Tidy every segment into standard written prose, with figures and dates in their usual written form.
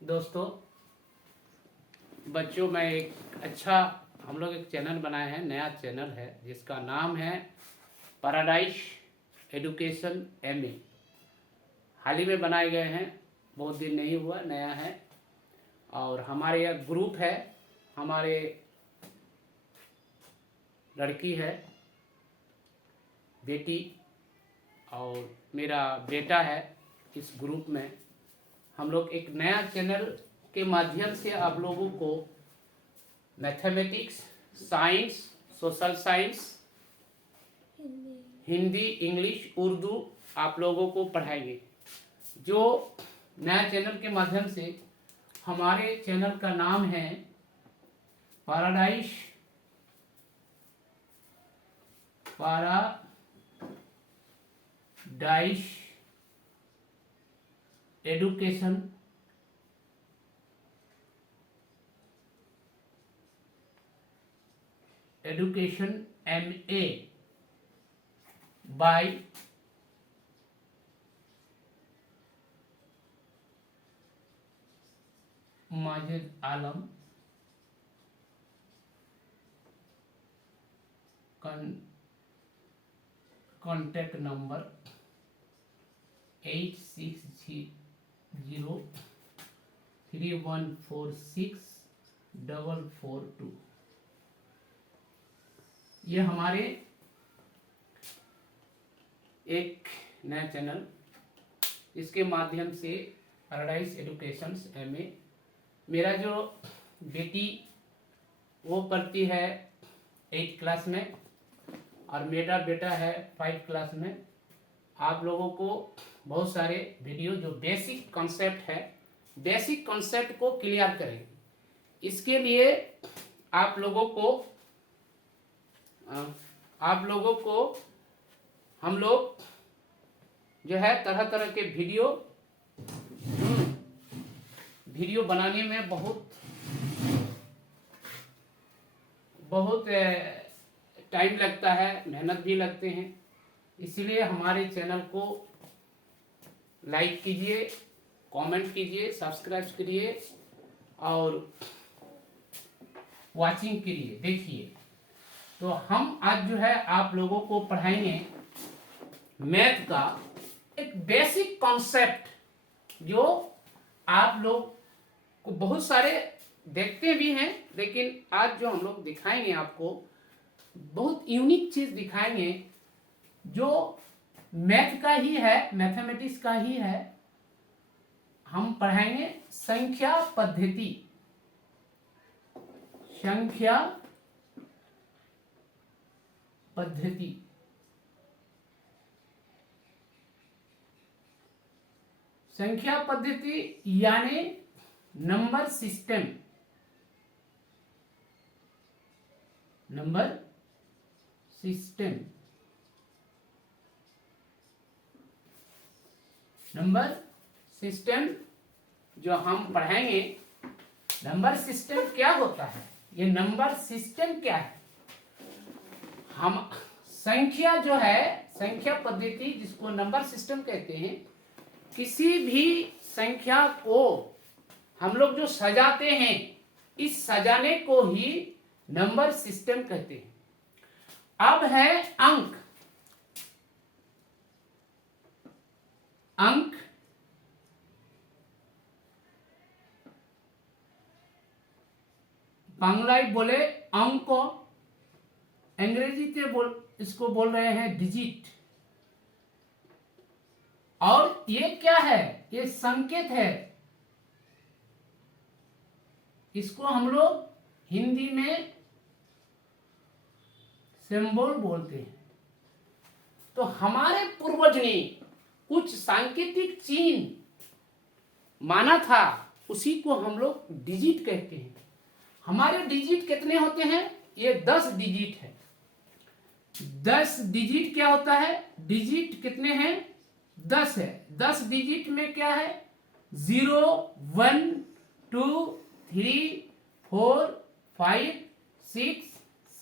दोस्तों बच्चों, मैं हम लोग एक चैनल बनाए हैं, नया चैनल है जिसका नाम है पैराडाइज एजुकेशन MA। हाल ही में बनाए गए हैं, बहुत दिन नहीं हुआ, नया है। और हमारे यह ग्रुप है, हमारे लड़की है, बेटी और मेरा बेटा है। इस ग्रुप में हम लोग एक नया चैनल के माध्यम से आप लोगों को mathematics, science, social science, Hindi, English, Urdu आप लोगों को पढ़ाएंगे। जो नया चैनल के माध्यम से हमारे चैनल का नाम है paradise education MA by Majid Alam. Contact number 8603146442। ये हमारे एक नया चैनल, इसके माध्यम से पैराडाइज एजुकेशन MA। मेरा जो बेटी वो पढ़ती है 8th क्लास में और मेरा बेटा है 5th क्लास में। आप लोगों को बहुत सारे वीडियो जो बेसिक कॉन्सेप्ट है, बेसिक कॉन्सेप्ट को क्लियर करें। इसके लिए आप लोगों को हम लोग जो है तरह तरह के वीडियो बनाने में बहुत टाइम लगता है, मेहनत भी लगते हैं। इसलिए हमारे चैनल को लाइक कीजिए, कमेंट कीजिए, सब्सक्राइब करिए और वाचिंग करिए, देखिए। तो हम आज जो है आप लोगों को पढ़ाएंगे मैथ का एक बेसिक कॉन्सेप्ट, जो आप लोग को बहुत सारे देखते भी हैं, लेकिन आज जो हम लोग दिखाएंगे आपको बहुत यूनिक चीज दिखाएंगे, जो मैथ का ही है, मैथमेटिक्स का ही है। हम पढ़ाएंगे संख्या पद्धति। संख्या पद्धति यानी नंबर सिस्टम। नंबर सिस्टम जो हम पढ़ाएंगे। नंबर सिस्टम क्या होता है, ये नंबर सिस्टम क्या है। हम संख्या जो है, संख्या पद्धति जिसको नंबर सिस्टम कहते हैं, किसी भी संख्या को हम लोग जो सजाते हैं, इस सजाने को ही नंबर सिस्टम कहते हैं। अब है अंक बांग्लाई बोले अंक, अंग्रेजी से इसको बोल रहे हैं डिजिट। और ये क्या है, ये संकेत है। इसको हम लोग हिंदी में सिंबल बोलते हैं। तो हमारे पूर्वज ने कुछ सांकेतिक चिन्ह माना था, उसी को हम लोग डिजिट कहते हैं। हमारे डिजिट कितने होते हैं, ये 10 डिजिट है। 10 डिजिट क्या होता है, डिजिट कितने हैं, 10 है। 10 डिजिट में क्या है, 0 1 2 3 4 5 6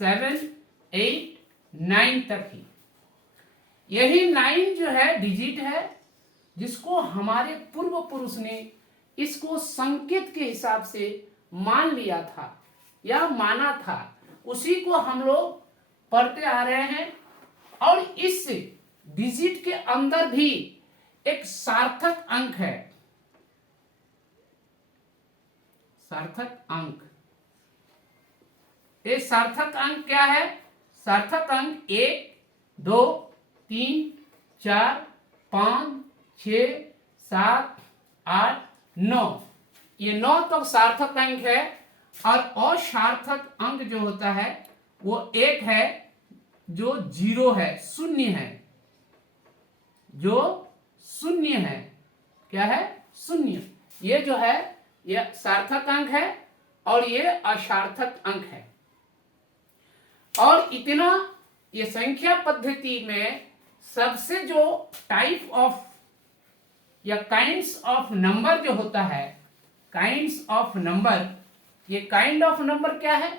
7 8 9 तक ही। यही 9 जो है डिजिट है, जिसको हमारे पूर्व पुरुष ने इसको संकेत के हिसाब से मान लिया था या माना था, उसी को हम लोग पढ़ते आ रहे हैं। और इस डिजिट के अंदर भी एक सार्थक अंक है, सार्थक अंक। ये सार्थक अंक क्या है? सार्थक अंक 1, 2, 3, 4, 5, 6, 7, 8, 9, ये 9 तक सार्थक अंक है। और असार्थक अंक जो होता है वो एक है, जो 0 है, शून्य है, जो शून्य है। क्या है? शून्य। ये जो है ये सार्थक अंक है और ये असार्थक अंक है। और इतना ये संख्या पद्धति में सबसे जो टाइप ऑफ या काइंड्स ऑफ नंबर जो होता है, काइंड्स ऑफ नंबर, ये काइंड ऑफ नंबर क्या है?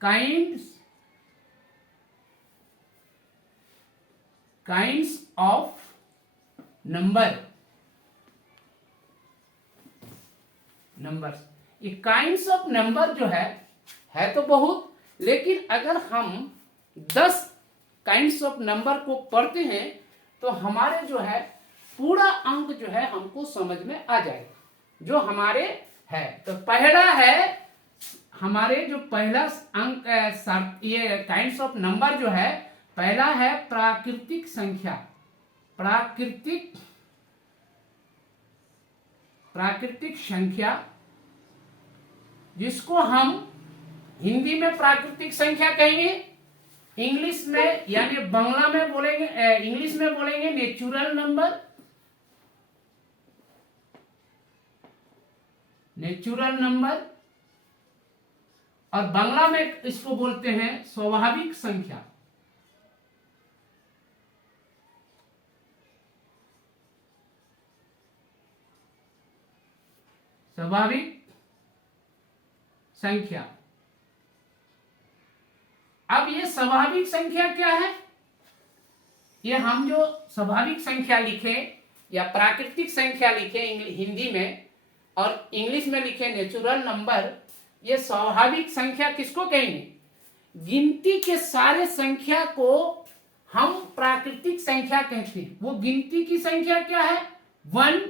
Kinds of number, numbers. ये काइंड्स ऑफ नंबर जो है तो बहुत, लेकिन अगर हम 10 काइंड्स ऑफ नंबर को पढ़ते हैं तो हमारे जो है पूरा अंक जो है हमको समझ में आ जाएगा जो हमारे है। तो पहला है हमारे जो पहला अंक ये काइंड्स ऑफ नंबर जो है, पहला है प्राकृतिक संख्या। प्राकृतिक संख्या, जिसको हम हिंदी में प्राकृतिक संख्या कहेंगे, इंग्लिश में यानी बांग्ला में बोलेंगे, इंग्लिश में बोलेंगे नेचुरल नंबर, नेचुरल नंबर, और बांग्ला में इसको बोलते हैं स्वाभाविक संख्या। स्वाभाविक संख्या। अब ये स्वाभाविक संख्या क्या है? ये हम जो स्वाभाविक संख्या लिखे या प्राकृतिक संख्या लिखे हिंदी में और इंग्लिश में लिखे नेचुरल नंबर, ये स्वाभाविक संख्या किसको कहेंगे? गिनती के सारे संख्या को हम प्राकृतिक संख्या कहते हैं। वो गिनती की संख्या क्या है? 1,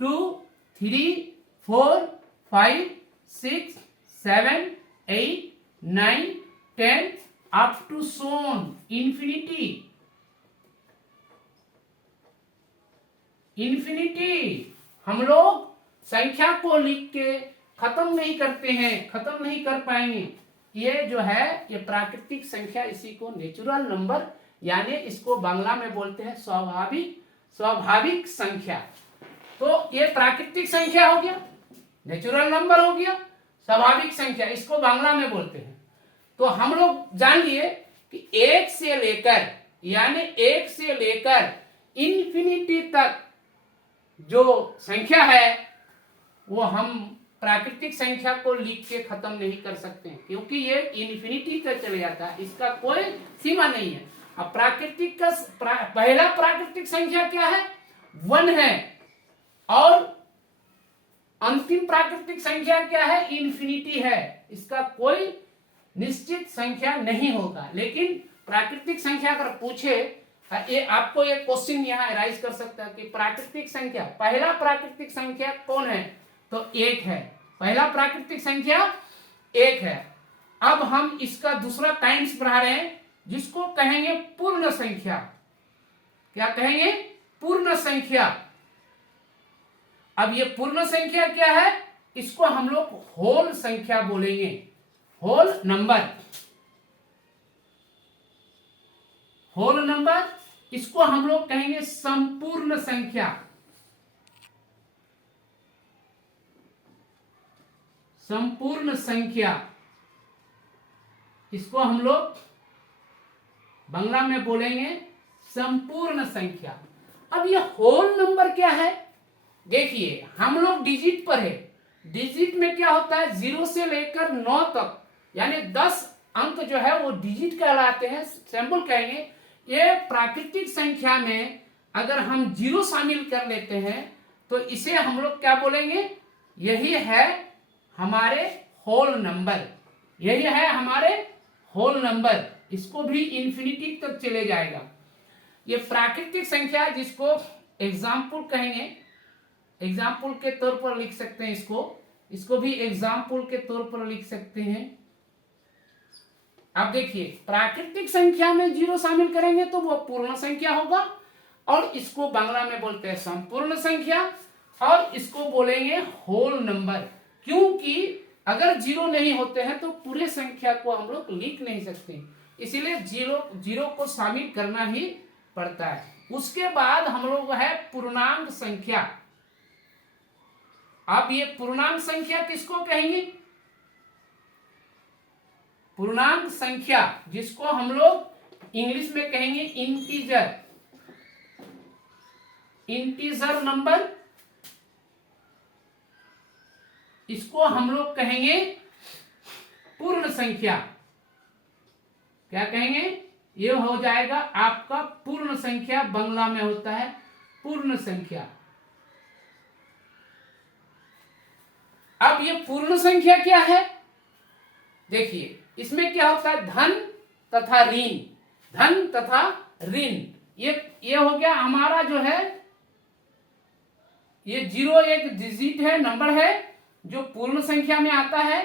2, 3, 4, 5, 6, 7, 8, 9, 10 अप टू सोन इंफिनिटी। हम लोग संख्या को लिख के खत्म नहीं करते हैं, खत्म नहीं कर पाएंगे। ये जो है ये प्राकृतिक संख्या, इसी को नेचुरल नंबर यानी इसको बांग्ला में बोलते हैं स्वाभाविक संख्या। तो ये प्राकृतिक संख्या हो गया, नेचुरल नंबर हो गया, स्वाभाविक संख्या, इसको बांग्ला में बोलते हैं। तो हम लोग जान लिए कि 1 से लेकर यानी 1 से लेकर इंफिनिटी तक जो संख्या है वो हम प्राकृतिक संख्या को लिख के खत्म नहीं कर सकते हैं, क्योंकि ये इन्फिनिटी तक चले जाता है, इसका कोई सीमा नहीं है। अब प्राकृतिक का पहला प्राकृतिक संख्या क्या है? 1 है। और अंतिम प्राकृतिक संख्या क्या है? इन्फिनिटी है। इसका कोई निश्चित संख्या नहीं होगा। लेकिन प्राकृतिक संख्या अगर पूछे, ये आपको एक क्वेश्चन यहाँ राइज कर सकता है कि प्राकृतिक संख्या, पहला प्राकृतिक संख्या कौन है? तो 1 है। पहला प्राकृतिक संख्या 1 है। अब हम इसका दूसरा काइंड्स पढ़ा रहे हैं, जिसको कहेंगे पूर्ण संख्या। क्या कहेंगे? पूर्ण संख्या। अब ये पूर्ण संख्या क्या है? इसको हम लोग होल संख्या बोलेंगे, होल नंबर, होल नंबर। इसको हम लोग कहेंगे संपूर्ण संख्या, संपूर्ण संख्या। इसको हम लोग बांग्ला में बोलेंगे संपूर्ण संख्या। अब ये होल नंबर क्या है? देखिए हम लोग डिजिट पर है, डिजिट में क्या होता है? 0 से लेकर 9 तक यानी 10 अंक जो है वो डिजिट कहलाते हैं, सिंबल कहेंगे। ये प्राकृतिक संख्या में अगर हम 0 शामिल कर लेते हैं तो इसे हम लोग क्या बोलेंगे, यही है हमारे होल नंबर, यही है हमारे होल नंबर। इसको भी इंफिनिटी तक चले जाएगा। ये प्राकृतिक संख्या जिसको एग्जाम्पल कहेंगे, एग्जाम्पल के तौर पर लिख सकते हैं इसको भी एग्जाम्पल के तौर पर लिख सकते हैं। अब देखिए, प्राकृतिक संख्या में जीरो शामिल करेंगे तो वो पूर्ण संख्या होगा, और इसको बांग्ला में बोलते हैं संपूर्ण संख्या, और इसको बोलेंगे होल नंबर। क्योंकि अगर जीरो नहीं होते हैं तो पूरे संख्या को हम लोग लिख नहीं सकते, इसीलिए जीरो को शामिल करना ही पड़ता है। उसके बाद हम लोग है पूर्णांक संख्या। अब ये पूर्णांक संख्या किसको कहेंगे, पूर्णांक संख्या जिसको हम लोग इंग्लिश में कहेंगे इंटीजर, इंटीजर नंबर, इसको हम लोग कहेंगे पूर्ण संख्या। क्या कहेंगे, ये हो जाएगा आपका पूर्ण संख्या, बांग्ला में होता है पूर्ण संख्या। अब ये पूर्ण संख्या क्या है, देखिए इसमें क्या होता है, धन तथा ऋण, धन तथा ऋण। ये हो गया हमारा जो है, ये जीरो एक डिजिट है, नंबर है जो पूर्ण संख्या में आता है,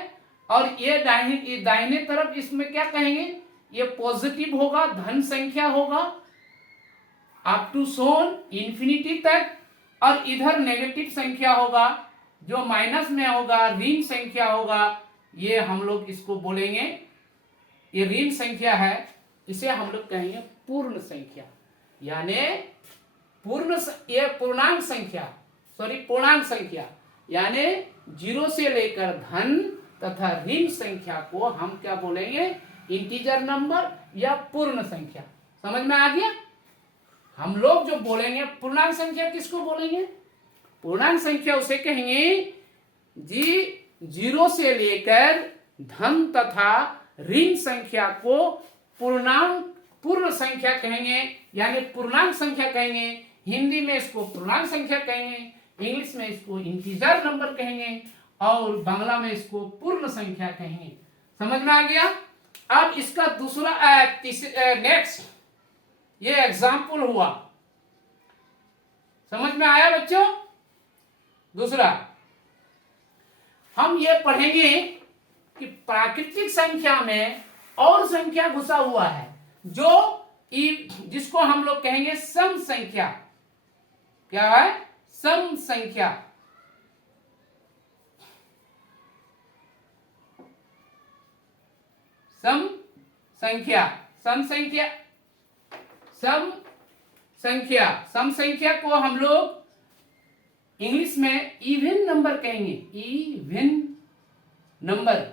और ये दाहिने तरफ इसमें क्या कहेंगे, ये पॉजिटिव होगा, धन संख्या होगा अप टू सोन इंफिनिटी तक, और इधर नेगेटिव संख्या होगा जो माइनस में होगा, ऋण संख्या होगा। ये हम लोग इसको बोलेंगे, ये ऋण संख्या है, इसे हम लोग कहेंगे पूर्ण संख्या, यानी ये पूर्णांक संख्या, पूर्णांक संख्या, यानी जीरो से लेकर धन तथा ऋण संख्या को हम क्या बोलेंगे, इंटीजर नंबर या पूर्ण संख्या। समझ में आ गया। हम लोग जो बोलेंगे पूर्णांक संख्या किसको बोलेंगे, पूर्णांक संख्या उसे कहेंगे जी जीरो से लेकर धन तथा ऋण संख्या को पूर्ण संख्या कहेंगे, यानी पूर्णांक संख्या कहेंगे। हिंदी में इसको पूर्णांक संख्या कहेंगे, इंग्लिश में इसको इंटीजर नंबर कहेंगे, और बांग्ला में इसको पूर्ण संख्या कहेंगे। समझ में आ गया। अब इसका दूसरा नेक्स्ट ये एग्जाम्पल हुआ, समझ में आया बच्चों। दूसरा हम ये पढ़ेंगे कि प्राकृतिक संख्या में और संख्या घुसा हुआ है जिसको हम लोग कहेंगे सम संख्या। क्या है, सम संख्या। सम संख्या, सम संख्या, सम संख्या, सम संख्या को हम लोग इंग्लिश में इवन नंबर कहेंगे, इवन नंबर।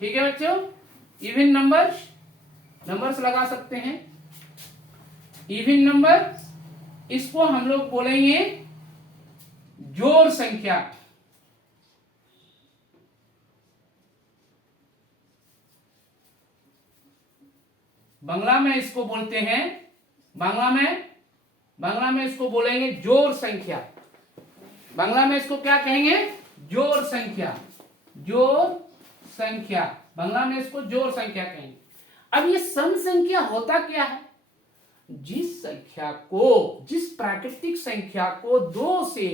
ठीक है बच्चों, इवन नंबर्स लगा सकते हैं। इवन नंबर, इसको हम लोग बोलेंगे जोड़ संख्या। बांग्ला में इसको बोलते हैं, बांग्ला में इसको बोलेंगे जोड़ संख्या। बांग्ला में इसको क्या कहेंगे, जोड़ संख्या, जोड़ संख्या। बांग्ला में इसको जोड़ संख्या कहेंगे। अब ये सम संख्या होता क्या है, जिस प्राकृतिक संख्या को दो से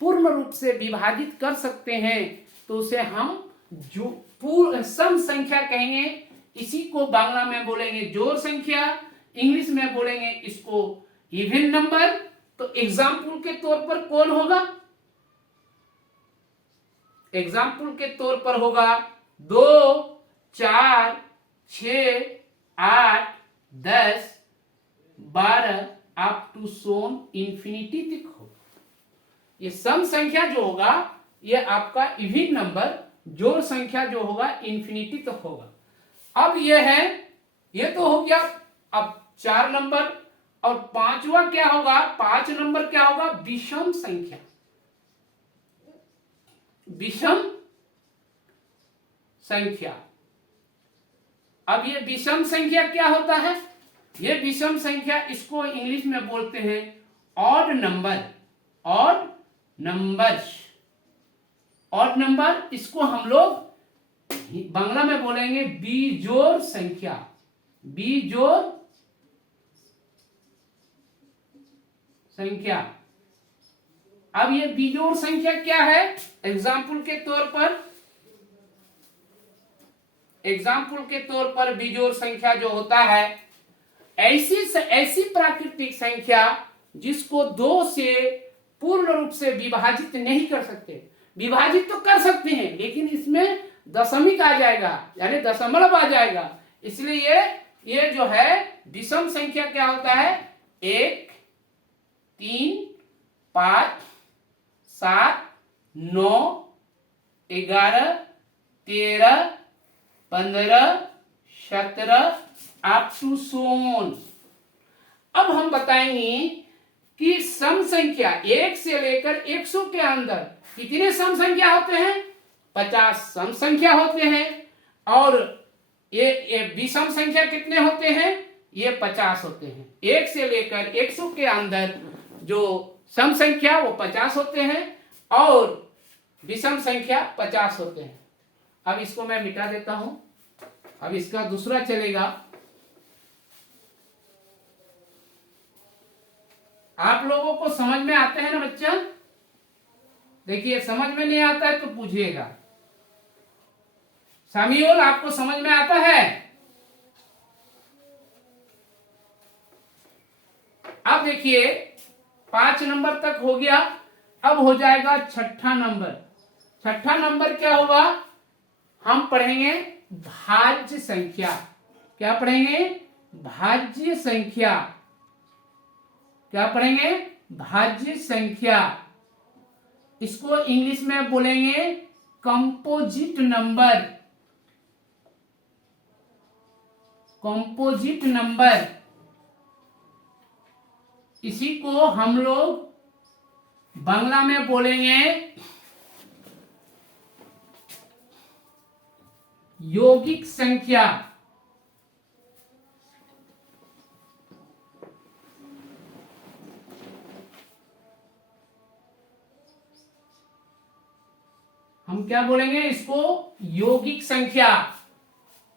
पूर्ण रूप से विभाजित कर सकते हैं तो उसे हम सम संख्या कहेंगे। इसी को बांग्ला में बोलेंगे जोड़ संख्या, इंग्लिश में बोलेंगे इसको इवन नंबर। तो एग्जाम्पल के तौर पर कौन होगा, एग्जाम्पल के तौर पर होगा 2, 4, 6, 8, 10, 12 अप टू सोन इंफिनिटी तक होगा। ये सम संख्या जो होगा ये आपका इवन नंबर, जोड़ संख्या जो होगा इंफिनिटी तक होगा। अब ये तो हो गया। अब 4 नंबर, और पांचवा क्या होगा, 5 नंबर क्या होगा, विषम संख्या, विषम संख्या। अब ये विषम संख्या क्या होता है, ये विषम संख्या, इसको इंग्लिश में बोलते हैं odd number. Odd numbers, odd number, इसको हम लोग बांग्ला में बोलेंगे बीजोड़ संख्या। बीजोड़ संख्या। अब ये बीजोड़ संख्या क्या है? एग्जाम्पल के तौर पर बीजोड़ संख्या जो होता है, ऐसी प्राकृतिक संख्या जिसको दो से पूर्ण रूप से विभाजित नहीं कर सकते। विभाजित तो कर सकते हैं लेकिन इसमें दशमिक आ जाएगा, यानी दशमलव आ जाएगा। इसलिए ये जो है विषम संख्या क्या होता है? 1, 3, 5, 7, 9, 11, 13, 15, 17 अप टू सोन। अब हम बताएंगे कि सम संख्या 1 से लेकर 100 के अंदर कितने सम संख्या होते हैं? 50 सम संख्या होते हैं। और ये विषम संख्या कितने होते हैं? ये 50 होते हैं। 1 से लेकर 100 के अंदर जो सम संख्या वो 50 होते हैं और विषम संख्या 50 होते हैं। अब इसको मैं मिटा देता हूं। अब इसका दूसरा चलेगा। आप लोगों को समझ में आते हैं ना बच्चा? देखिए, समझ में नहीं आता है तो पूछिएगा। सामियोल, आपको समझ में आता है? अब देखिए 5 नंबर तक हो गया। अब हो जाएगा छठा नंबर। छठा नंबर क्या होगा? हम पढ़ेंगे भाज्य संख्या। क्या पढ़ेंगे? भाज्य संख्या। क्या पढ़ेंगे? भाज्य संख्या। इसको इंग्लिश में बोलेंगे कंपोजिट नंबर। कंपोजिट नंबर, इसी को हम लोग बांग्ला में बोलेंगे यौगिक संख्या। हम क्या बोलेंगे इसको? यौगिक संख्या।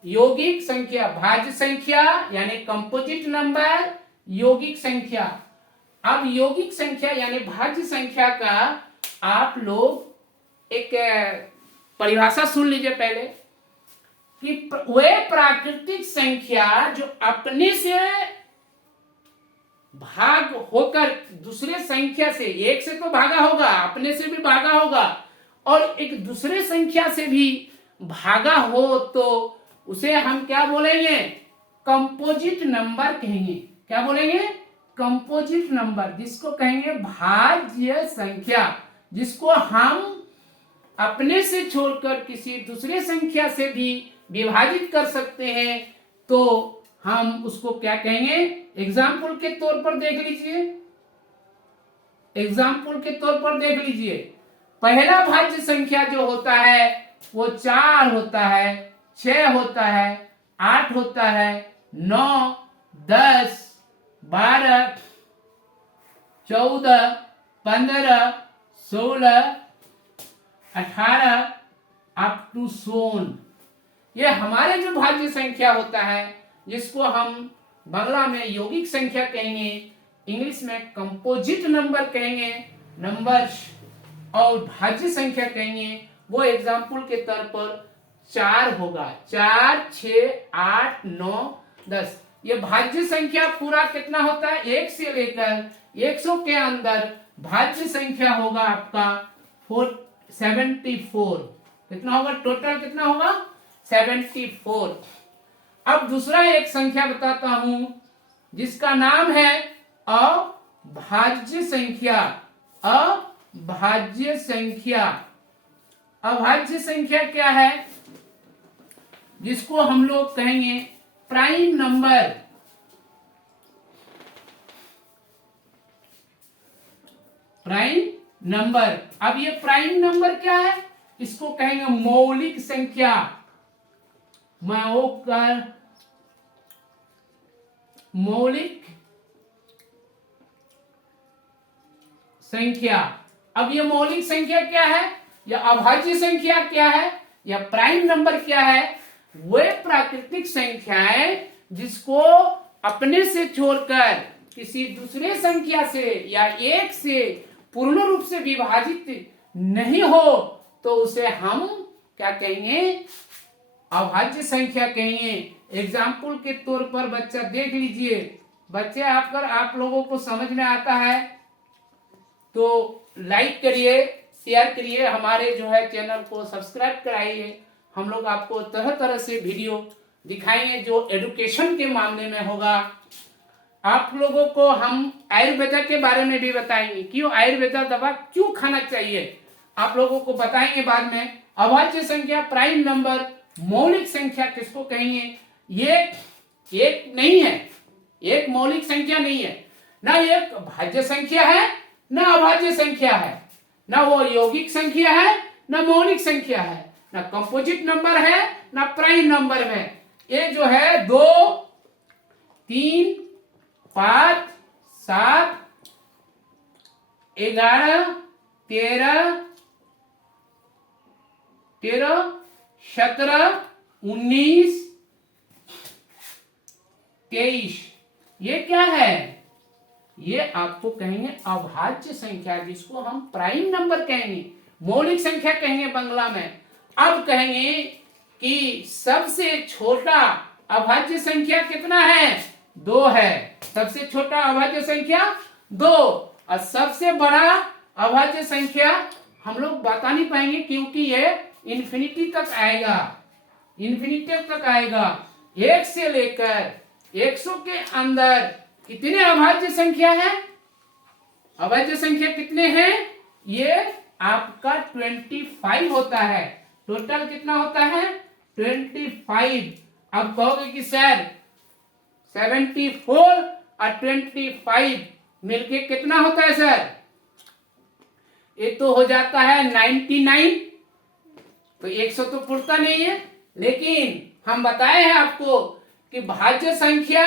यौगिक संख्या, भाज्य संख्या यानी कंपोजिट नंबर, यौगिक संख्या। अब यौगिक संख्या यानी भाज्य संख्या का आप लोग एक परिभाषा सुन लीजिए पहले कि वे प्राकृतिक संख्या जो अपने से भाग होकर दूसरे संख्या से, एक से तो भागा होगा, अपने से भी भागा होगा और एक दूसरे संख्या से भी भागा हो तो उसे हम क्या बोलेंगे? कंपोजिट नंबर कहेंगे। क्या बोलेंगे? कंपोजिट नंबर, जिसको कहेंगे भाज्य संख्या, जिसको हम अपने से छोड़कर किसी दूसरे संख्या से भी विभाजित कर सकते हैं तो हम उसको क्या कहेंगे? एग्जाम्पल के तौर पर देख लीजिए। एग्जाम्पल के तौर पर देख लीजिए। पहला भाज्य संख्या जो होता है वो 4 होता है, 6 होता है, 8 होता है, 9, 10, 12, 14, 15, 16, 18 अप टू सोन। ये हमारे जो भाज्य संख्या होता है जिसको हम बांग्ला में यौगिक संख्या कहेंगे, इंग्लिश में कंपोजिट नंबर कहेंगे, नंबर्स, और भाज्य संख्या कहेंगे, वो एग्जाम्पल के तौर पर 4 होगा। 4, 6, 8, 9, 10। ये भाज्य संख्या पूरा कितना होता है? 1 से लेकर 100 के अंदर भाज्य संख्या होगा आपका 74। कितना होगा? टोटल कितना होगा? 74। अब दूसरा एक संख्या बताता हूं जिसका नाम है अभाज्य संख्या। अभाज्य संख्या। अभाज्य संख्या क्या है? जिसको हम लोग कहेंगे प्राइम नंबर। Prime number. अब ये प्राइम नंबर क्या है? इसको कहेंगे मौलिक संख्या। मौलिक संख्या। अब ये मौलिक संख्या क्या है, या अभाज्य संख्या क्या है, या प्राइम नंबर क्या है? वे प्राकृतिक संख्याएं जिसको अपने से छोड़कर किसी दूसरे संख्या से या एक से पूर्ण रूप से विभाजित नहीं हो तो उसे हम क्या कहेंगे, अभाज्य संख्या कहेंगे। एग्जाम्पल के तौर पर बच्चा देख लीजिए, बच्चे अगर आप लोगों को समझ में आता है तो लाइक करिए, शेयर करिए, हमारे जो है चैनल को सब्सक्राइब कराइए। हम लोग आपको तरह तरह से वीडियो दिखाएंगे जो एजुकेशन के मामले में होगा। आप लोगों को हम आयुर्वेदा के बारे में भी बताएंगे, क्यों आयुर्वेदा दवा क्यों खाना चाहिए, आप लोगों को बताएंगे बाद में। अभाज्य संख्या, प्राइम नंबर, मौलिक संख्या किसको कहेंगे? ये एक नहीं है, एक मौलिक संख्या नहीं है, ना एक भाज्य संख्या है ना अभाज्य संख्या है, ना वो यौगिक संख्या है ना मौलिक संख्या है, ना कंपोजिट नंबर है ना प्राइम नंबर में। ये जो है 2, 3, 5, 7, 11, 13, 17, 19, 23, ये क्या है? ये आपको कहेंगे अभाज्य संख्या, जिसको हम प्राइम नंबर कहेंगे, मौलिक संख्या कहेंगे बांग्ला में। अब कहेंगे कि सबसे छोटा अभाज्य संख्या कितना है? 2 है। सबसे छोटा अभाज्य संख्या 2, और सबसे बड़ा अभाज्य संख्या हम लोग बता नहीं पाएंगे क्योंकि ये इन्फिनिटी तक आएगा, इन्फिनिटी तक आएगा। 1 से लेकर 100 के अंदर कितने अभाज्य संख्या है? अभाज्य संख्या कितने हैं? ये आपका 25 होता है। टोटल कितना होता है? 25। अब कहोगे कि सर 74 और 25 मिलके कितना होता है सर? ये तो हो जाता है 99। तो 100 तो पुरता नहीं है, लेकिन हम बताए हैं आपको कि भाज्य संख्या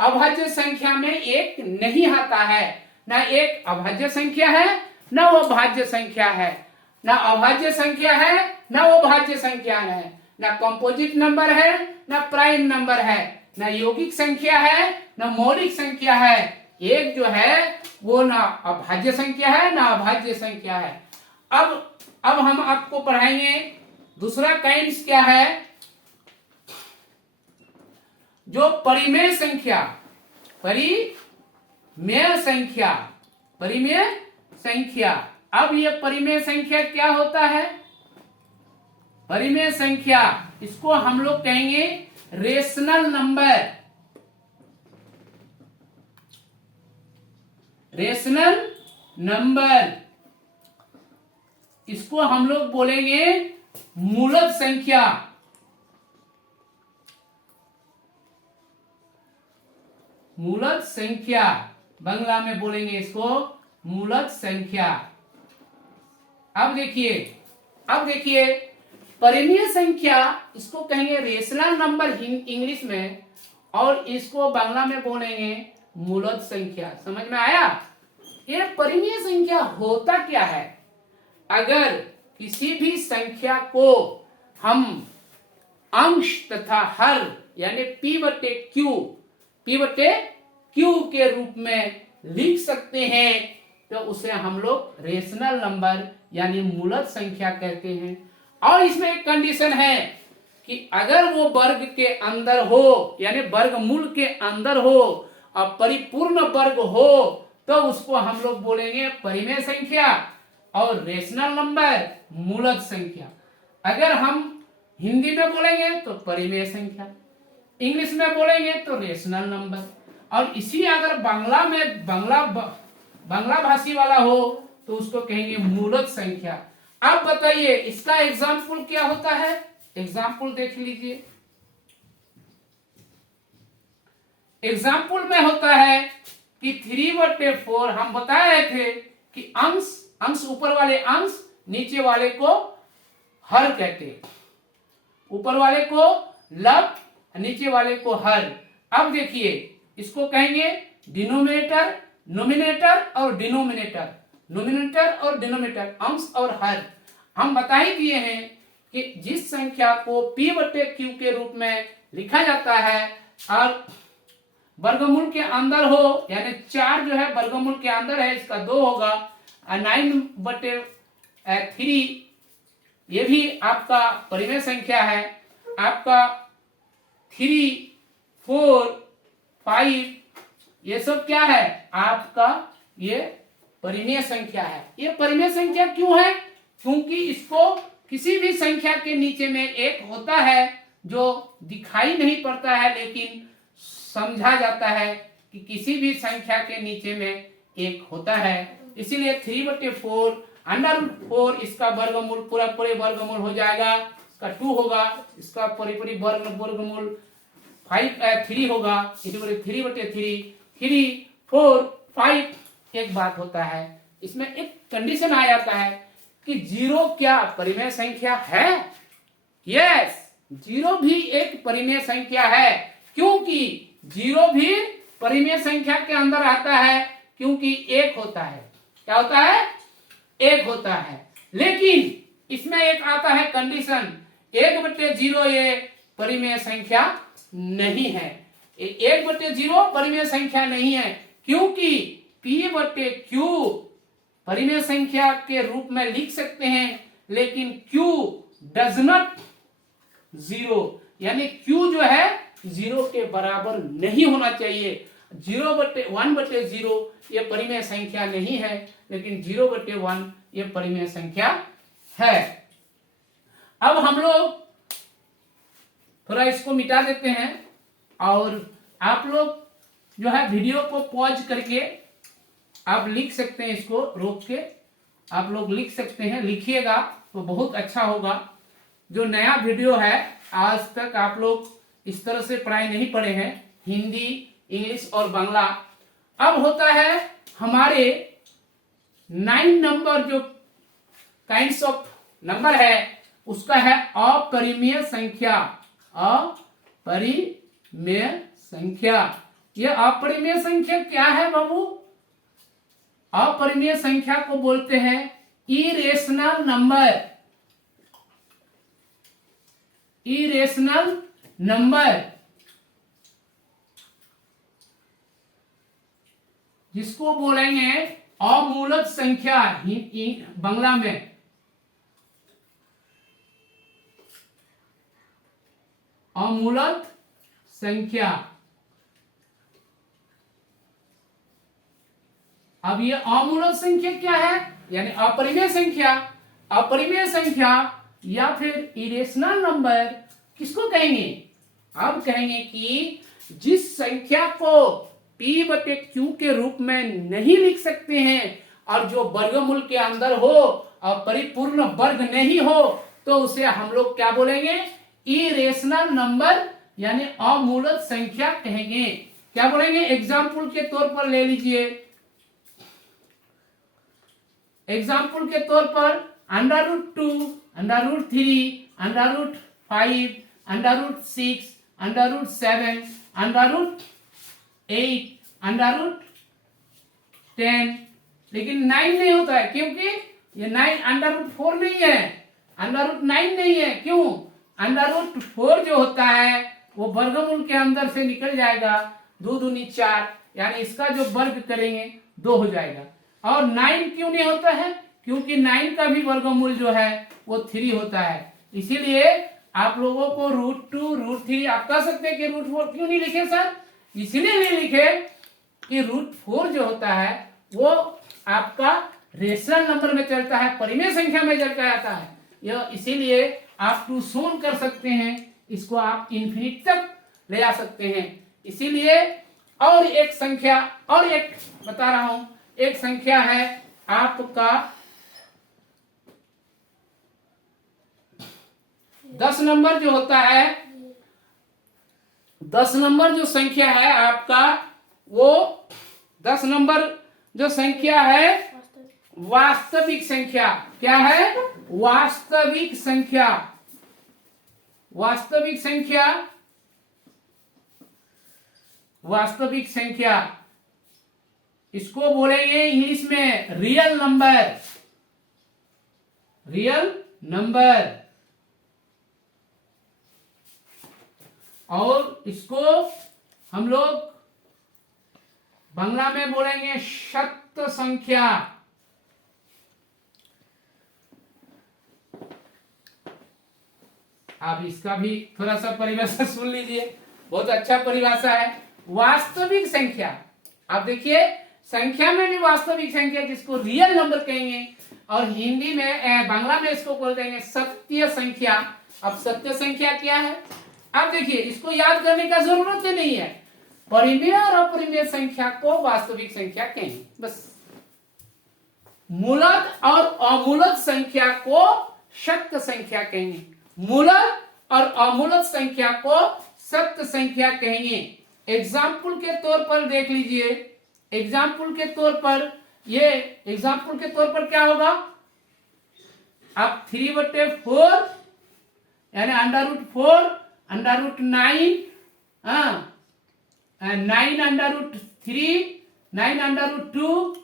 अभाज्य संख्या में एक नहीं आता है। ना एक अभाज्य संख्या है ना वो भाज्य संख्या है, ना अभाज्य संख्या है ना वो भाज्य संख्या है, ना कंपोजिट नंबर है ना प्राइम नंबर है, ना यौगिक संख्या है ना मौलिक संख्या है। एक जो है वो ना अभाज्य संख्या है ना अभाज्य संख्या है। अब हम आपको पढ़ाएंगे दूसरा काइंड्स क्या है, जो परिमेय संख्या, परिमेय संख्या, परिमेय संख्या। अब ये परिमेय संख्या क्या होता है? परिमेय संख्या, इसको हम लोग कहेंगे रेशनल नंबर, रेशनल नंबर। इसको हम लोग बोलेंगे मूलद संख्या, मूलद संख्या, बांग्ला में बोलेंगे इसको मूलद संख्या। अब देखिए परिमेय संख्या इसको कहेंगे रेशनल नंबर इंग्लिश में, और इसको बांग्ला में बोलेंगे मूलद संख्या। समझ में आया? ये परिमेय संख्या होता क्या है? अगर किसी भी संख्या को हम अंश तथा हर यानी P/Q के रूप में लिख सकते हैं तो उसे हम लोग रेशनल नंबर यानी मूलद संख्या कहते हैं। और इसमें एक कंडीशन है कि अगर वो वर्ग के अंदर हो यानी वर्गमूल के अंदर हो और परिपूर्ण वर्ग हो तो उसको हम लोग बोलेंगे परिमेय संख्या, और रेशनल नंबर मूलद संख्या। अगर हम हिंदी में बोलेंगे तो परिमेय संख्या, इंग्लिश में बोलेंगे तो रेशनल नंबर, और इसी अगर बांग्ला में बांग्ला भाषी वाला हो तो उसको कहेंगे मूलद संख्या। अब बताइए इसका एग्जाम्पल क्या होता है? एग्जाम्पल देख लीजिए। एग्जाम्पल में होता है कि 3/4 हम बता रहे थे कि अंश ऊपर वाले अंश नीचे वाले को हर कहते हैं, ऊपर वाले को लव नीचे वाले को हर। अब देखिए इसको कहेंगे डिनोमिनेटर, नोमिनेटर और डिनोमिनेटर, नोमिनेटर और डिनोमिनेटर, अंश और हर। हम बता ही दिए हैं कि जिस संख्या को p बटे q के रूप में लिखा जाता है और वर्गमूल के अंदर हो, यानी 4 जो है वर्गमूल के अंदर है, इसका 2 होगा, 9/3 ये भी आपका परिमेय संख्या है। आपका 3, 4, 5 ये सब क्या है आपका, ये परिमेय संख्या है। ये परिमेय संख्या क्यों है? क्योंकि इसको किसी भी संख्या के नीचे में एक होता है जो दिखाई नहीं पड़ता है लेकिन समझा जाता है कि किसी भी संख्या के नीचे में एक होता है। इसीलिए 3/4 √4 इसका वर्गमूल पूरे वर्गमूल हो जाएगा, इसका 2 होगा, इसका वर्गमूल 3 होगा, 3/3 3, 4, 5। एक बात होता है, इसमें एक कंडीशन आ जाता है कि 0 क्या परिमेय संख्या है? यस, 0 भी एक परिमेय संख्या है, क्योंकि 0 भी परिमेय संख्या के अंदर आता है, क्योंकि 1 होता है। क्या होता है? 1 होता है। लेकिन इसमें एक आता है कंडीशन, 1/0 ये परिमेय संख्या नहीं है। 1/0 परिमेय संख्या नहीं है, क्योंकि p/q परिमेय संख्या के रूप में लिख सकते हैं, लेकिन q डज नॉट 0, यानी q जो है 0 के बराबर नहीं होना चाहिए। 1/0 ये परिमेय संख्या नहीं है, लेकिन 0/1 ये परिमेय संख्या है। अब हम लोग थोड़ा इसको मिटा देते हैं और आप लोग जो है वीडियो को पॉज करके आप लिख सकते हैं, इसको रोक के आप लोग लिख सकते हैं, लिखिएगा तो बहुत अच्छा होगा। जो नया वीडियो है, आज तक आप लोग इस तरह से पढ़ाई नहीं पढ़े हैं, हिंदी, इंग्लिश और बांग्ला। अब होता है हमारे 9 नंबर जो काइंड्स ऑफ नंबर है, उसका है अपरिमेय संख्या। अपरिमेय संख्या, ये अपरिमेय संख्या क्या है बाबू? अपरिमेय संख्या को बोलते हैं इरेशनल नंबर। इरेशनल नंबर, जिसको बोलेंगे अमूलक संख्या बांग्ला में। अमूलक संख्या। अब ये अमूलक संख्या क्या है? यानी अपरिमेय संख्या। अपरिमेय संख्या या फिर इरेशनल नंबर किसको कहेंगे? अब कहेंगे कि जिस संख्या को p/q के रूप में नहीं लिख सकते हैं और जो वर्गमूल के अंदर हो और परिपूर्ण वर्ग नहीं हो, तो उसे हम लोग क्या बोलेंगे? इरेशनल नंबर यानी अमूलक संख्या कहेंगे। क्या बोलेंगे? एग्जाम्पल के तौर पर ले लीजिए। एग्जाम्पल के तौर पर √2, √3, √5, √6, √7, √8, √10। लेकिन 9 नहीं होता है, क्योंकि ये 9 √4 नहीं है, √9 नहीं है। क्यों? √4 जो होता है वो वर्गमूल के अंदर से निकल जाएगा, 2 दूनी 4, यानी इसका जो वर्ग करेंगे 2 हो जाएगा। और 9 क्यों नहीं होता है? क्योंकि 9 का भी वर्गमूल जो है वो 3 होता है। इसीलिए आप लोगों को √2, √3 आप कह सकते हैं कि √4 क्यों नहीं लिखे सर? इसलिए नहीं लिखे कि √4 जो होता है वो आपका रेशनल नंबर में चलता है, परिमेय संख्या में चलता जाता है। यह इसीलिए आप टू सोन कर सकते हैं, इसको आप इन्फिनिट तक ले जा सकते हैं। इसीलिए और एक संख्या, और एक बता रहा हूं, एक संख्या है आपका 10 नंबर जो होता है, 10 नंबर जो संख्या है आपका, वो 10 नंबर जो संख्या है वास्तविक संख्या। क्या है? वास्तविक संख्या। वास्तविक संख्या, वास्तविक संख्या, इसको बोलेंगे इंग्लिश में रियल नंबर, रियल नंबर। और इसको हम लोग बांग्ला में बोलेंगे सत्य संख्या। आप इसका भी थोड़ा सा परिभाषा सुन लीजिए, बहुत अच्छा परिभाषा है। वास्तविक संख्या, आप देखिए संख्या में भी वास्तविक संख्या जिसको रियल नंबर कहेंगे, और हिंदी में बांग्ला में इसको बोल देंगे सत्य संख्या। अब सत्य संख्या क्या है, आप देखिए इसको याद करने का जरूरत ही नहीं है। परिमेय और अपरिमेय संख्या को वास्तविक संख्या कहेंगे, बस। मूलद और अमूलद संख्या को सत्य संख्या कहेंगे, मूलद और अमूलद संख्या को सत्य संख्या कहेंगे। एग्जाम्पल के तौर पर देख लीजिए, एग्जाम्पल के तौर पर, ये एग्जाम्पल के तौर पर क्या होगा, आप 3/4 यानी √4, √9, 9√3, 9√2,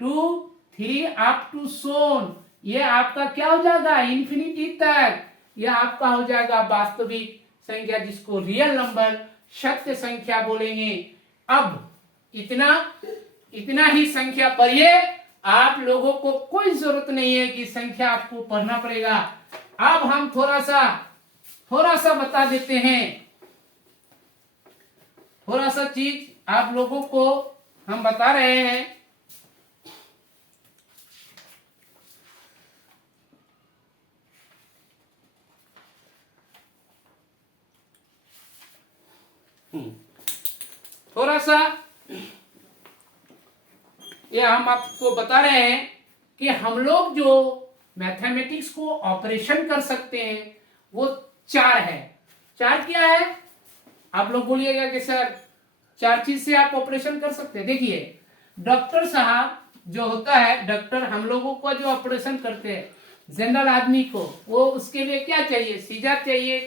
2, 3 अप टू सोन, ये आपका क्या हो जाएगा इंफिनिटी तक, यह आपका हो जाएगा वास्तविक संख्या जिसको रियल नंबर सत्य संख्या बोलेंगे। अब इतना ही संख्या पढ़िए, आप लोगों को कोई जरूरत नहीं है कि संख्या आपको पढ़ना पड़ेगा। अब हम थोड़ा सा बता देते हैं, थोड़ा सा चीज आप लोगों को हम बता रहे हैं। थोड़ा सा ये हम आपको बता रहे हैं कि हम लोग जो मैथमेटिक्स को ऑपरेशन कर सकते हैं वो 4 है। 4 क्या है, आप लोग बोलिएगा कि सर 4 चीज से आप ऑपरेशन कर सकते हैं। देखिए डॉक्टर साहब जो होता है, डॉक्टर हम लोगों को जो ऑपरेशन करते हैं जनरल आदमी को, वो उसके लिए क्या चाहिए, सीजर चाहिए,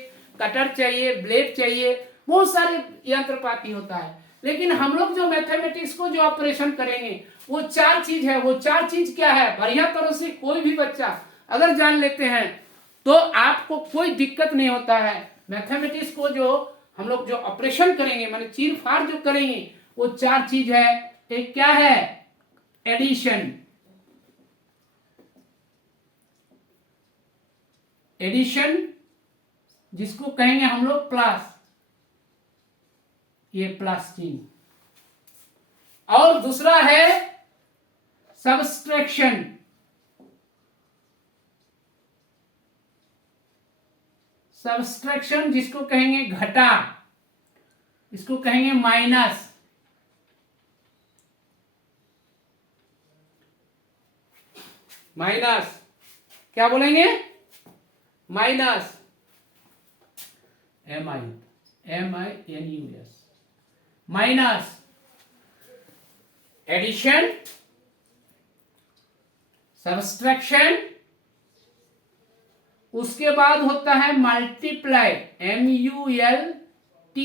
कटर चाहिए, ब्लेड चाहिए, बहुत सारे यंत्रपाती होता है। लेकिन हम लोग जो मैथमेटिक्स को जो ऑपरेशन करेंगे वो 4 चीज है। वो 4 चीज क्या है, बढ़िया तरह से कोई भी बच्चा अगर जान लेते हैं तो आपको कोई दिक्कत नहीं होता है। मैथमेटिक्स को जो हम लोग जो ऑपरेशन करेंगे, माने चीर फाड़ जो करेंगे, वो 4 चीज है। एक क्या है, एडिशन, एडिशन जिसको कहेंगे हम लोग प्लस, ये प्लस चिन्ह। और दूसरा है सबट्रैक्शन, सबट्रैक्शन जिसको कहेंगे घटा, इसको कहेंगे माइनस। माइनस क्या बोलेंगे, minus, MINUS, minus. Addition, subtraction, उसके बाद होता है multiply, MULT,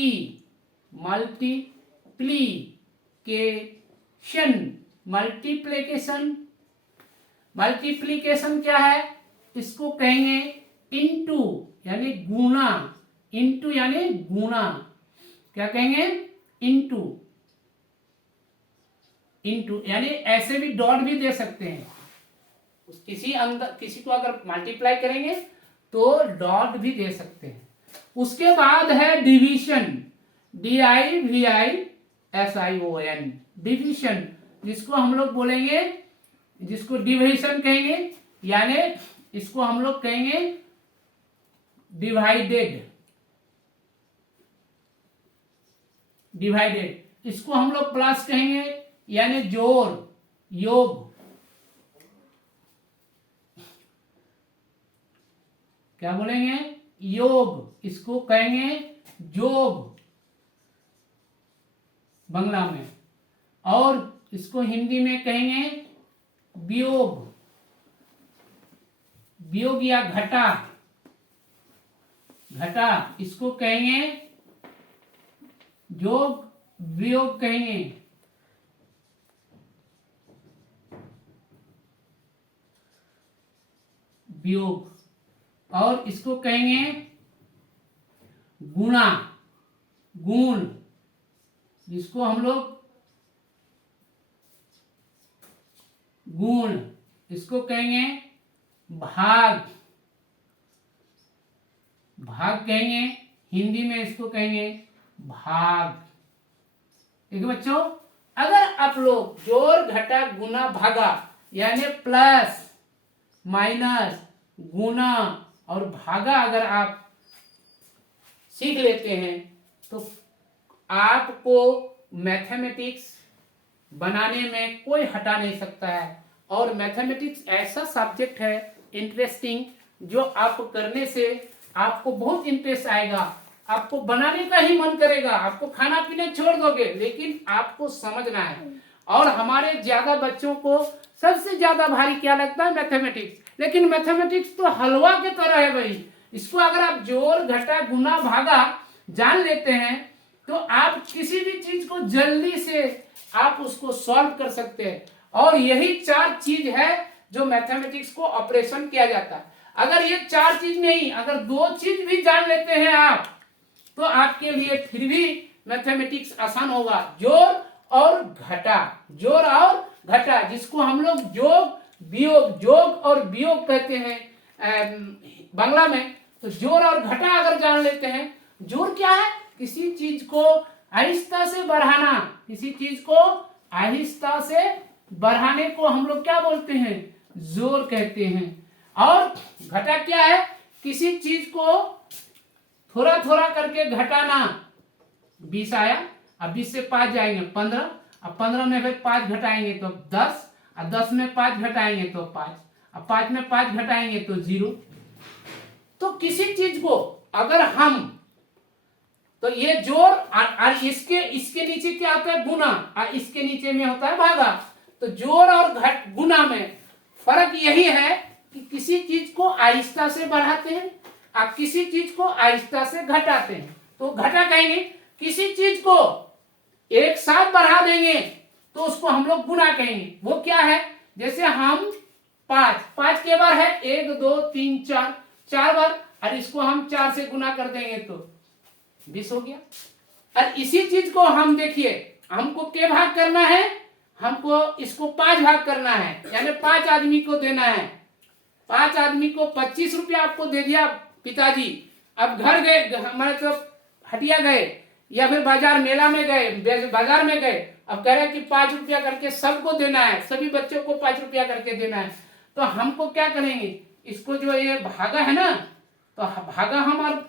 multiplication. Multiplication, multiplication क्या है, इसको कहेंगे इनटू यानी गुना, इनटू यानी गुना, क्या कहेंगे इनटू, इनटू यानी ऐसे भी डॉट भी दे सकते हैं। किसी को अगर मल्टीप्लाई करेंगे तो डॉट भी दे सकते हैं। उसके बाद है डिवीजन, DIVISION, डिवीजन जिसको हम लोग बोलेंगे, जिसको डिवीजन कहेंगे, यानी इसको हम लोग कहेंगे डिवाइडेड, डिवाइडेड। इसको हम लोग प्लस कहेंगे यानी जोड़, योग। क्या बोलेंगे, योग, इसको कहेंगे जोग बांग्ला में, और इसको हिंदी में कहेंगे वियोग, वियोग या घटा, घटा इसको कहेंगे योग वियोग कहेंगे, वियोग, और इसको कहेंगे गुणा, गुण, जिसको हम लोग गुण, इसको कहेंगे भाग, भाग कहेंगे, हिंदी में इसको कहेंगे भाग। ठीक है बच्चों, अगर आप लोग जोड़ घटा गुना भागा यानी प्लस माइनस गुना और भागा अगर आप सीख लेते हैं तो आपको मैथमेटिक्स बनाने में कोई हटा नहीं सकता है। और मैथमेटिक्स ऐसा सब्जेक्ट है इंटरेस्टिंग, जो आप करने से आपको बहुत इंटरेस्ट आएगा, आपको बनाने का ही मन करेगा, आपको खाना पीने छोड़ दोगे, लेकिन आपको समझना है। और हमारे ज्यादा बच्चों को सबसे ज्यादा भारी क्या लगता है? मैथमेटिक्स। लेकिन मैथमेटिक्स तो हलवा की तरह है भाई, इसको अगर आप जोड़ घटा गुना भागा जान लेते हैं तो आप किसी भी चीज को जल्दी से आप उसको सॉल्व कर सकते हैं। और यही चार चीज है जो मैथमेटिक्स को ऑपरेशन किया जाता है। अगर ये चार चीज नहीं, अगर दो चीज भी जान लेते हैं आप, तो आपके लिए फिर भी मैथमेटिक्स आसान होगा। जोड़ और घटा, जोड़ और घटा, जिसको हम लोग जोग वियोग, जोग और वियोग कहते हैं बांग्ला में। तो जोड़ और घटा अगर जान लेते हैं, जोड़ क्या है? किसी चीज को आहिस्ता से बढ़ाना, किसी चीज को आहिस्ता से बढ़ाने को हम लोग क्या बोलते हैं? जोड़ कहते हैं। और घटा क्या है? किसी चीज को थोड़ा थोड़ा करके घटाना। 20 आया, अब 20 से 5 जाएंगे 15, अब 15 में फिर 5 घटाएंगे तो 10, अब 10 में 5 घटाएंगे तो 5, अब 5 में 5 घटाएंगे तो 0। तो किसी चीज को अगर हम, तो ये जोड़ और इसके नीचे क्या होता है? गुना, और इसके नीचे में होता है भागा। तो जोड़ और घट गुना में फर्क यही है कि किसी चीज को आहिस्ता से बढ़ाते हैं और किसी चीज को आहिस्ता से घटाते हैं। तो घटा कहेंगे, किसी चीज को एक साथ बढ़ा देंगे तो उसको हम लोग गुना कहेंगे। वो क्या है? जैसे हम 5 के बार है 1 2 3 4, 4 बार, और इसको हम 4 से गुना कर देंगे तो 20 हो गया। और इसी चीज को हम देखिए, हमको के भाग करना है, हमको इसको 5 भाग करना है, यानी 5 आदमी को देना है। 5 आदमी को 25 रुपया आपको दे दिया पिताजी। अब घर गए, हमारे तो हटिया गए या फिर बाजार मेला में गए, बाजार में गए, अब कह रहे कि 5 रुपया करके सबको देना है, सभी बच्चों को 5 रुपया करके देना है। तो हमको क्या करेंगे? इसको जो ये भागा है ना, तो भागा हम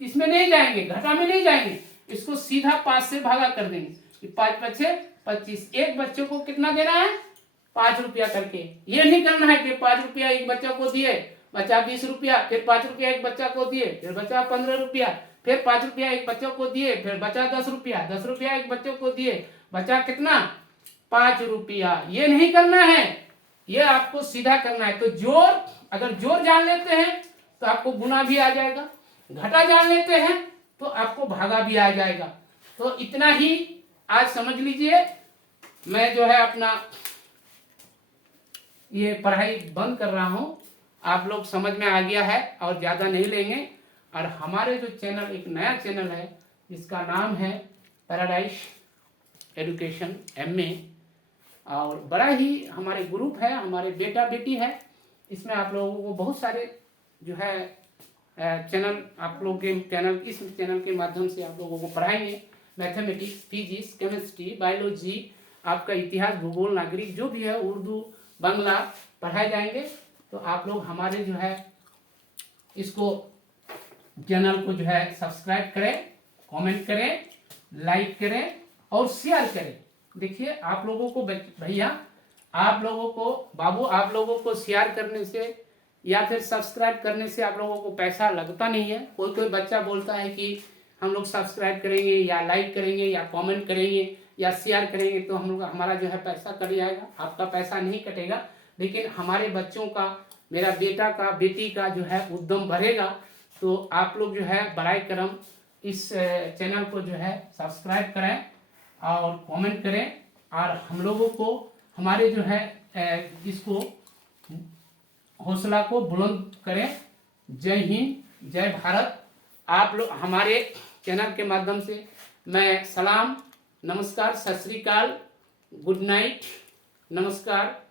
इसमें नहीं जाएंगे, घटा में नहीं जाएंगे, इसको सीधा 5 से भागा कर देंगे। 5 5 25, एक बच्चे को कितना देना है? 5 रुपया करके। ये नहीं करना है कि 5 रुपया एक बच्चा को दिए, बचा 20 रुपया, फिर 5 रुपया एक बच्चा को दिए, फिर बचा 15 रुपया, फिर 5 रुपया एक बच्चे को दिए, फिर बचा 10 रुपया, 10 रुपया एक बच्चे को दिए, बचा कितना? 5 रुपया। ये नहीं करना है, ये आपको सीधा करना है। तो जोड़, अगर जोड़ जान लेते हैं तो आपको गुना भी आ जाएगा, घटा जान लेते हैं तो आपको भागा भी आ जाएगा। तो इतना ही आज समझ लीजिए। मैं जो है अपना ये पढ़ाई बंद कर रहा हूं, आप लोग समझ में आ गया है और ज्यादा नहीं लेंगे। और हमारे जो चैनल, एक नया चैनल है जिसका नाम है पैराडाइज एजुकेशन MA, और बड़ा ही हमारे ग्रुप है, हमारे बेटा बेटी है, इसमें आप लोगों को बहुत सारे जो है चैनल, आप लोग के चैनल, इस चैनल के माध्यम से आप लोगों को पढ़ाएंगे मैथमेटिक्स, फिजिक्स, केमिस्ट्री, बायोलॉजी, आपका इतिहास, भूगोल, नागरिक, जो भी है, उर्दू, बांग्ला पढ़ाए जाएंगे। तो आप लोग हमारे जो है इसको चैनल को जो है सब्सक्राइब करें, कमेंट करें, लाइक करें और शेयर करें। देखिए आप लोगों को भैया, आप लोगों को बाबू, आप लोगों को शेयर करने से या फिर सब्सक्राइब करने से आप लोगों को पैसा लगता नहीं है। कोई कोई बच्चा बोलता है कि हम लोग सब्सक्राइब करेंगे या लाइक करेंगे या कमेंट करेंगे या शेयर करेंगे तो हम लोग, हमारा जो है पैसा कट जाएगा। आपका पैसा नहीं कटेगा, लेकिन हमारे बच्चों का, मेरा बेटा का, बेटी का जो है उद्यम बढ़ेगा। तो आप लोग जो है बराए करम इस चैनल को जो है सब्सक्राइब करें और कमेंट करें और हम लोगों को हमारे जो है इसको हौसला को बुलंद करें। जय हिंद, जय भारत। आप लोग हमारे चैनल के माध्यम से मैं सलाम, नमस्कार, सत श्री अकाल, गुड नाइट, नमस्कार।